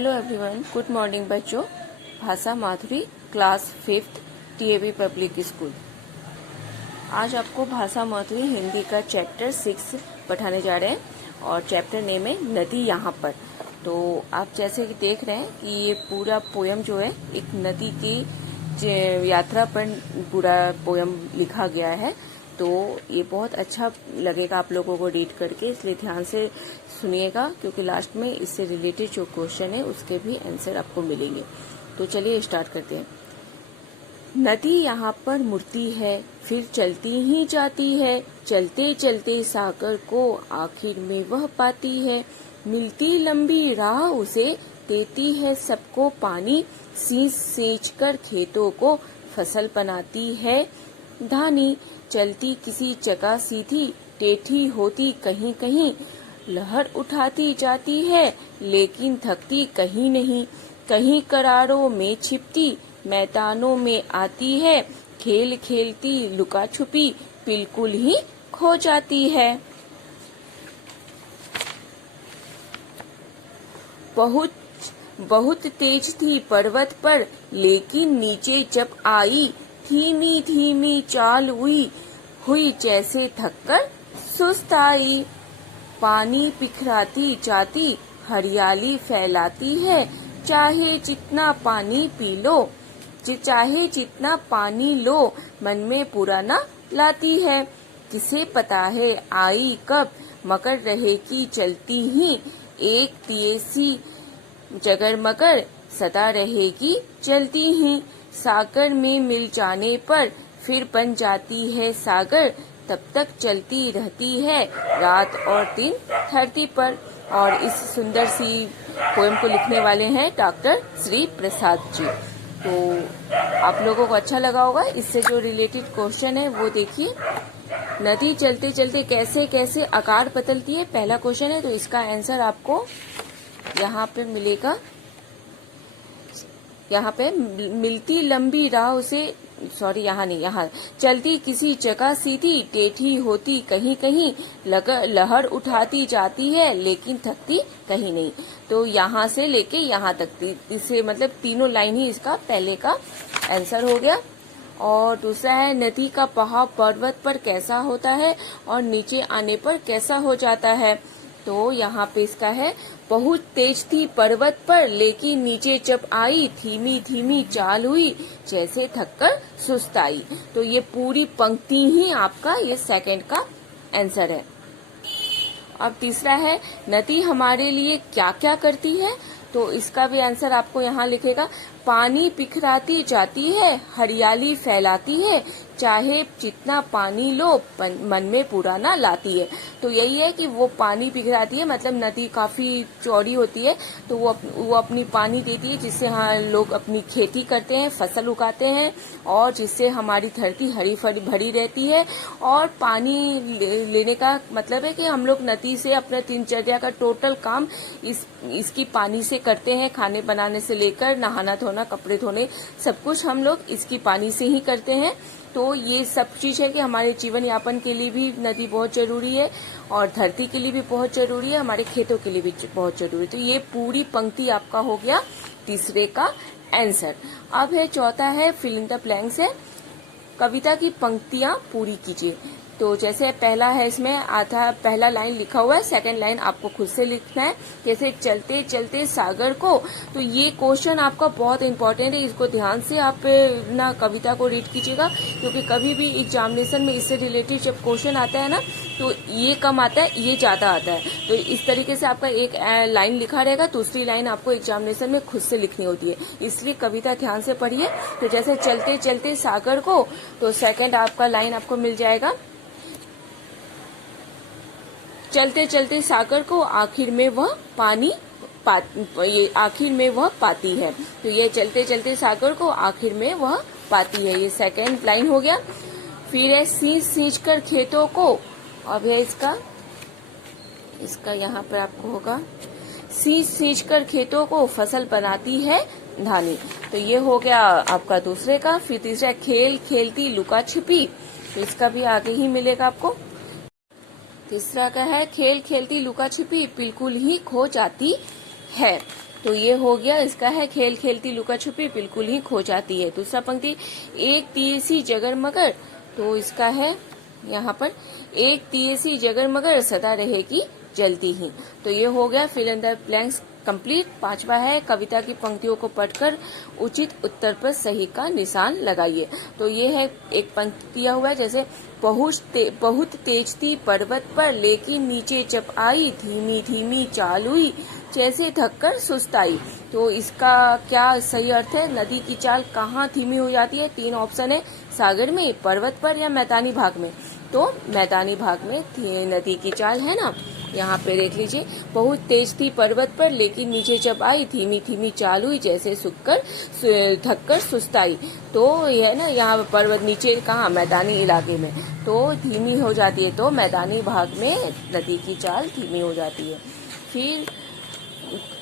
Hello everyone, good morning बच्चों। भाषा माधुरी class 5th TAV public school. आज आपको भाषा माधुरी हिंदी का चैप्टर 6 पढ़ाने जा रहे हैं और चैप्टर नेम है नदी यहाँ पर। तो आप जैसे कि देख रहे हैं कि ये पूरा पोयम जो है एक नदी की यात्रा पर पूरा पोयम लिखा गया है। तो ये बहुत अच्छा लगेगा आप लोगों को रीड करके, इसलिए ध्यान से सुनिएगा क्योंकि लास्ट में इससे रिलेटेड जो क्वेश्चन है उसके भी आंसर आपको मिलेंगे। तो चलिए स्टार्ट करते हैं। नदी यहाँ पर मुड़ती है, फिर चलती ही जाती है, चलते चलते सागर को आखिर में वह पाती है। मिलती लंबी राह उसे, देती है सबको पानी, सींच सींच कर खेतों को फसल बनाती है धानी। चलती किसी जगह सीधी, टेढ़ी होती कहीं कहीं, लहर उठाती जाती है लेकिन थकती कहीं नहीं। कहीं करारों में छिपती, मैदानों में आती है, खेल खेलती लुका छुपी, बिल्कुल ही खो जाती है। बहुत बहुत तेज थी पर्वत पर, लेकिन नीचे जब आई, धीमी धीमी चाल हुई जैसे थककर सुस्त आई। पानी बिखराती जाती, हरियाली फैलाती है, चाहे जितना पानी पी लो, चाहे जितना पानी लो, मन में पूरा न लाती है। किसे पता है आई कब, मगर रहेगी चलती ही, एक तियेसी जगर मगर सदा रहेगी चलती ही। सागर में मिल जाने पर फिर बन जाती है सागर, तब तक चलती रहती है रात और दिन धरती पर। और इस सुंदर सी पोएम को लिखने वाले हैं डॉक्टर श्री प्रसाद जी। तो आप लोगों को अच्छा लगा होगा। इससे जो रिलेटेड क्वेश्चन है वो देखिए। नदी चलते चलते कैसे कैसे आकार बदलती है, पहला क्वेश्चन है। तो इसका आंसर आपको यहाँ पे मिलेगा। यहाँ पे मिलती लंबी राह उसे, सॉरी यहाँ नहीं, यहाँ चलती किसी जगह सीधी, टेढ़ी होती कहीं कहीं, लहर उठाती जाती है लेकिन थकती कहीं नहीं। तो यहाँ से लेके यहाँ तक, इसे मतलब तीनों लाइन ही इसका पहले का आंसर हो गया। और दूसरा है नदी का बहाव पर्वत पर कैसा होता है और नीचे आने पर कैसा हो जाता है। तो यहाँ पे इसका है बहुत तेज थी पर्वत पर, लेकिन नीचे जब आई, धीमी धीमी चाल हुई जैसे थककर सुस्त आई। तो ये पूरी पंक्ति ही आपका ये सेकंड का आंसर है। अब तीसरा है नदी हमारे लिए क्या क्या करती है। तो इसका भी आंसर आपको यहाँ लिखेगा। पानी बिखराती जाती है, हरियाली फैलाती है, चाहे जितना पानी लो मन में पूरा ना लाती है। तो यही है कि वो पानी बिखराती है, मतलब नदी काफी चौड़ी होती है तो वो अपनी पानी देती है, जिससे लोग अपनी खेती करते हैं, फसल उगाते हैं, और जिससे हमारी धरती हरी भरी रहती है। और पानी लेने का मतलब है कि हम लोग नदी से अपने दिनचर्या का टोटल काम इसकी पानी से करते हैं। खाने बनाने से लेकर नहाना धोना, कपड़े धोने, सब कुछ हम लोग इसकी पानी से ही करते हैं। तो ये सब चीज है कि हमारे जीवन यापन के लिए भी नदी बहुत जरूरी है, और धरती के लिए भी बहुत जरूरी है, हमारे खेतों के लिए भी बहुत जरूरी है। तो ये पूरी पंक्ति आपका हो गया तीसरे का आंसर। अब है चौथा है फिल इन द ब्लैंक्स है, कविता की पंक्तियां पूरी कीजिए। तो जैसे पहला है, इसमें आधा पहला लाइन लिखा हुआ है, सेकंड लाइन आपको खुद से लिखना है। जैसे चलते चलते सागर को, तो ये क्वेश्चन आपका बहुत इंपॉर्टेंट है, इसको ध्यान से आप ना कविता को रीड कीजिएगा, क्योंकि कभी भी एग्जामिनेशन में इससे रिलेटेड जब क्वेश्चन आता है ना, तो ये कम आता है, ये ज्यादा आता है। तो इस तरीके से आपका एक लाइन लिखा रहेगा, दूसरी लाइन आपको एग्जामिनेशन में खुद से लिखनी होती है, इसलिए कविता ध्यान से पढ़िए। तो जैसे चलते चलते सागर को, तो सेकंड आपका लाइन आपको मिल जाएगा, चलते चलते सागर को आखिर में वह आखिर में वह पाती है। तो ये चलते चलते सागर को आखिर में वह पाती है, ये सेकंड लाइन हो गया। फिर है सींच सींच कर खेतों को, अब है इसका यहाँ पर आपको होगा, सींच सींच कर खेतों को फसल बनाती है धानी। तो ये हो गया आपका दूसरे का। फिर तीसरा खेल खेलती लुका छिपी, तो इसका भी आगे ही मिलेगा आपको। तीसरा का है खेल खेलती लुका छिपी, बिल्कुल ही खो जाती है। तो ये हो गया, इसका है खेल खेलती लुका छुपी बिल्कुल ही खो जाती है। दूसरा पंक्ति, एक तीर सी जगर मगर, तो इसका है यहाँ पर एक तीर सी जगर मगर सदा रहेगी जलती ही। तो ये हो गया fill in the blanks complete. पांचवा है कविता की पंक्तियों को पढ़कर उचित उत्तर पर सही का निशान लगाइए। तो ये है एक पंक्ति दिया हुआ है, जैसे बहुत तेज थी पर्वत पर लेकिन नीचे जब आई धीमी धीमी चाल हुई जैसे थककर सुस्त आई। तो इसका क्या सही अर्थ है? नदी की चाल कहाँ धीमी हो जाती है? तीन ऑप्शन है, सागर में, पर्वत पर या मैदानी भाग में। तो मैदानी भाग में नदी की चाल है ना, यहाँ पे देख लीजिए, बहुत तेज थी पर्वत पर लेकिन नीचे जब आई धीमी धीमी चाल हुई जैसे थककर सुस्त आई। तो यह ना, यहाँ पर्वत नीचे कहाँ, मैदानी इलाके में, तो धीमी हो जाती है। तो मैदानी भाग में नदी की चाल धीमी हो जाती है। फिर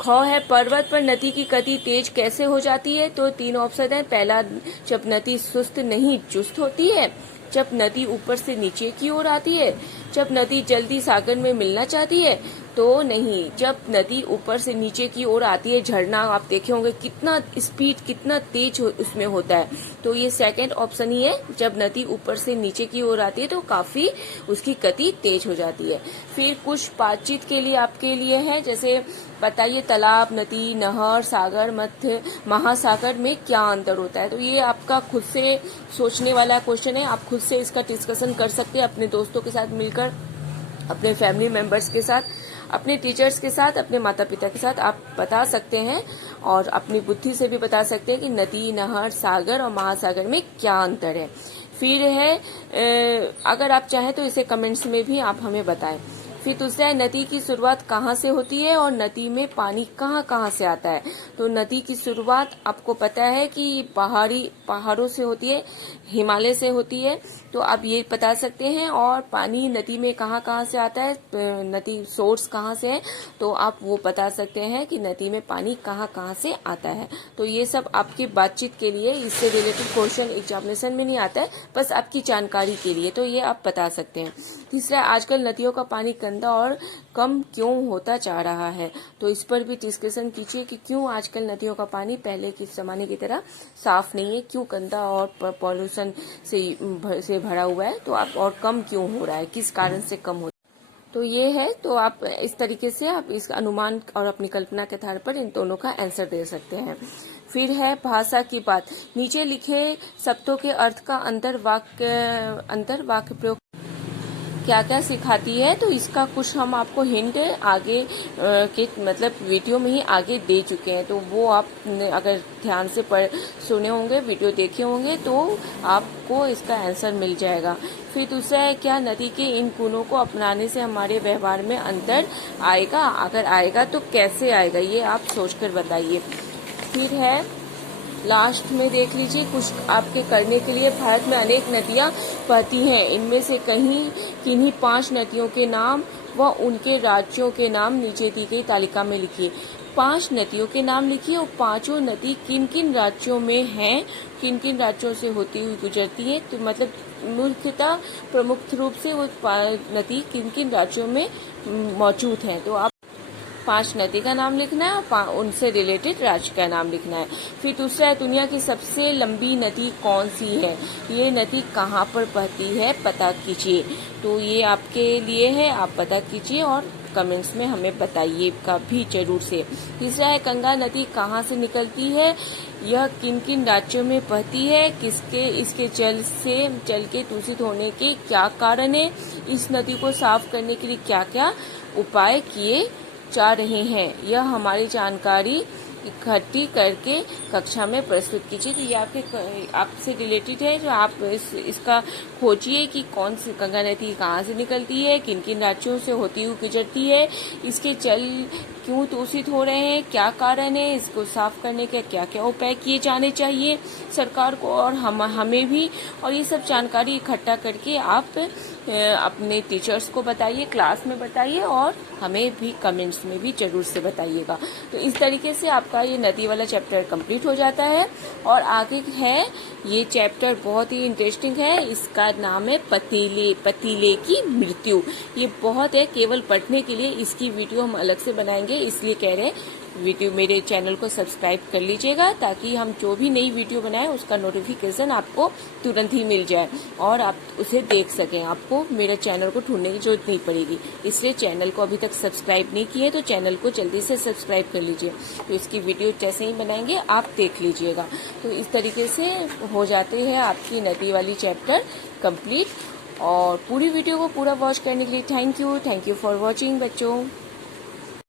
ख है, पर्वत पर नदी की गति तेज कैसे हो जाती है? तो तीन ऑप्शन है, पहला, जब नदी सुस्त नहीं चुस्त होती है, जब नदी ऊपर से नीचे की ओर आती है, जब नदी जल्दी सागर में मिलना चाहती है, तो नहीं, जब नदी ऊपर से नीचे की ओर आती है। झरना आप देखे होंगे कितना स्पीड, कितना तेज उसमें होता है। तो ये सेकंड ऑप्शन ही है, जब नदी ऊपर से नीचे की ओर आती है तो काफी उसकी गति तेज हो जाती है। फिर कुछ बातचीत के लिए आपके लिए है, जैसे बताइए तालाब, नदी, नहर, सागर, मध्य महासागर में क्या अंतर होता है? तो ये आपका खुद से सोचने वाला क्वेश्चन है, आप खुद से इसका डिस्कशन कर सकते हैं अपने दोस्तों के साथ मिलकर, अपने फैमिली मेंबर्स के साथ, अपने टीचर्स के साथ, अपने माता पिता के साथ आप बता सकते हैं और अपनी बुद्धि से भी बता सकते हैं कि नदी, नहर, सागर और महासागर में क्या अंतर है। फिर है अगर आप चाहें तो इसे कमेंट्स में भी आप हमें बताएं। फिर दूसरा है, नदी की शुरुआत कहाँ से होती है और नदी में पानी कहाँ कहाँ से आता है? तो नदी की शुरुआत आपको पता है कि पहाड़ों से होती है, हिमालय से होती है, तो आप ये बता सकते हैं। और पानी नदी में कहाँ कहाँ से आता है, नदी सोर्स कहाँ से है, तो आप वो बता सकते हैं कि नदी में पानी कहाँ कहाँ से आता है। तो ये सब आपकी बातचीत के लिए, इससे रिलेटेड क्वेश्चन एग्जामिनेशन में नहीं आता है, बस आपकी जानकारी के लिए, तो ये आप बता सकते हैं। तीसरा, आजकल नदियों का पानी गंदा और कम क्यों होता जा रहा है? तो इस पर भी डिस्कशन कीजिए कि क्यों आजकल नदियों का पानी पहले के जमाने की तरह साफ नहीं है, क्यों गंदा और पॉल्यूशन से भरा हुआ है, तो आप और कम क्यों हो रहा है, किस कारण से कम हो। तो ये है, तो आप इस तरीके से आप इस अनुमान और अपनी कल्पना के आधार पर इन दोनों का आंसर दे सकते हैं। फिर है भाषा की बात, नीचे लिखे शब्दों के अर्थ का अंतर वाक्य प्रयोग क्या क्या सिखाती है? तो इसका कुछ हम आपको हिंट आगे के मतलब वीडियो में ही आगे दे चुके हैं, तो वो आप अगर ध्यान से सुने होंगे, वीडियो देखे होंगे, तो आपको इसका आंसर मिल जाएगा। फिर दूसरा है, क्या नदी के इन गुणों को अपनाने से हमारे व्यवहार में अंतर आएगा? अगर आएगा तो कैसे आएगा, ये आप सोचकर बताइए। फिर है लास्ट में देख लीजिए, कुछ आपके करने के लिए, भारत में अनेक नदियां बहती हैं, इनमें से किन्हीं 5 नदियों के नाम व उनके राज्यों के नाम नीचे दी गई तालिका में लिखिए। 5 नदियों के नाम लिखिए और पांचों नदी किन किन राज्यों में हैं, किन किन राज्यों से होती हुई गुजरती है। तो मतलब मुख्यतः प्रमुख रूप से वो नदी किन किन राज्यों में मौजूद है। तो आप 5 नदी का नाम लिखना है और उनसे रिलेटेड राज्य का नाम लिखना है। फिर दूसरा है, दुनिया की सबसे लंबी नदी कौन सी है? ये नदी कहाँ पर बहती है, पता कीजिए। तो ये आपके लिए है, आप पता कीजिए और कमेंट्स में हमें बताइए का भी जरूर से। तीसरा है, गंगा नदी कहाँ से निकलती है, यह किन किन राज्यों में बहती है, इसके जल के दूषित होने के क्या कारण है, इस नदी को साफ करने के लिए क्या क्या उपाय किए जा रहे हैं, यह हमारी जानकारी इकट्ठी करके कक्षा में प्रस्तुत कीजिए। तो ये आपसे रिलेटेड है, जो आप इसका खोजिए कि कौन सी गंगा नदी कहाँ से निकलती है, किन किन राज्यों से होती हुई गुजरती है, इसके जल क्यों दूषित हो रहे हैं, क्या कारण है, इसको साफ करने के क्या क्या उपाय किए जाने चाहिए सरकार को और हमें भी। और ये सब जानकारी इकट्ठा करके आप अपने टीचर्स को बताइए, क्लास में बताइए और हमें भी कमेंट्स में भी जरूर से बताइएगा। तो इस तरीके से आपका ये नदी वाला चैप्टर कंप्लीट हो जाता है। और आगे है, ये चैप्टर बहुत ही इंटरेस्टिंग है, इसका नाम है पतीले की मृत्यु। ये बहुत है, केवल पढ़ने के लिए इसकी वीडियो हम अलग से बनाएंगे, इसलिए कह रहे हैं वीडियो मेरे चैनल को सब्सक्राइब कर लीजिएगा, ताकि हम जो भी नई वीडियो बनाएं उसका नोटिफिकेशन आपको तुरंत ही मिल जाए और आप उसे देख सकें। आपको मेरे चैनल को ढूंढने की जरूरत नहीं पड़ेगी। इसलिए चैनल को अभी तक सब्सक्राइब नहीं किए तो चैनल को जल्दी से सब्सक्राइब कर लीजिए। तो इसकी वीडियो जैसे ही बनाएंगे आप देख लीजिएगा। तो इस तरीके से हो जाते हैं आपकी नदी वाली चैप्टर कंप्लीट। और पूरी वीडियो को पूरा वॉच करने के लिए थैंक यू फॉर वॉचिंग बच्चों।